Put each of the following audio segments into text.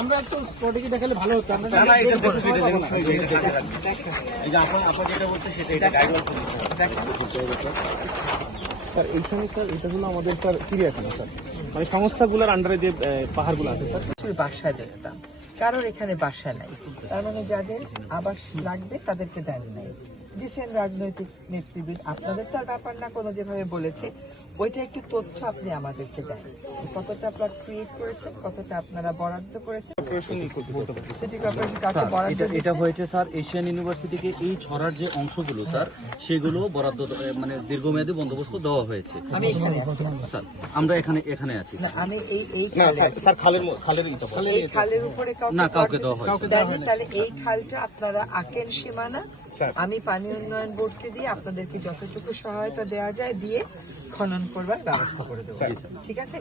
আমরা একটু কি দেখালে ভালো হতো আমরা স্যার এইখানে স্যার এটা হলো আমাদের স্যার চিড়িয়াখানা স্যার মানে সংস্থাগুলোর আন্ডারে যে পাহাড়গুলো আছে স্যার প্রচুর বাসা দেখতাম কারোর এখানে বাসা নাই তার মানে যাদের আবাস লাগবে তাদেরকে দেন নাই দিচ্ছেন রাজনৈতিক নেতৃবৃন্দ আপনাদের তো আর ব্যাপার না কোনো যেভাবে বলেছে ওইটা একটু তথ্য আপনি আমাদেরকে দেন। কতটা আপনারা ক্রিয়েট করেছেন কতটা আপনারা বরাদ্দ করেছেন? সিটি কর্পোরেশন কাউকে বরাদ্দ এটা এটা হয়েছে স্যার এশিয়ান ইউনিভার্সিটিকে এই ছড়ার যে অংশগুলো স্যার সেগুলো বরাদ্দ মানে দীর্ঘমেয়াদী বন্দোবস্ত দেওয়া হয়েছে। আমি এখানে আছি। স্যার আমরা এখানে এখানে আছি আমি এই এই স্যার খালের খালের এই খালের উপরে না, কাউকে কাউকে দেওয়া হয়েছে। তাহলে এই খালটা আপনারা আঁকেন সীমানা। আমি পানি উন্নয়ন বোর্ডকে দিয়ে আপনাদেরকে যতটুকু সহায়তা দেওয়া যায় দিয়ে খনন করবার ব্যবস্থা করে দেবো। ঠিক আছে?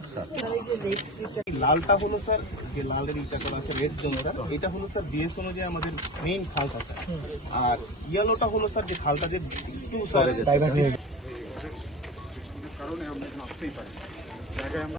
লালটা হলো স্যার যে লালের ইটা করা আছে রেড জোনটা স্যার এটা হলো স্যার বিএস অনুযায়ী আমাদের মেইন খালটা স্যার। আর ইয়েলোটা হলো স্যার যে খালটা যে একটু স্যার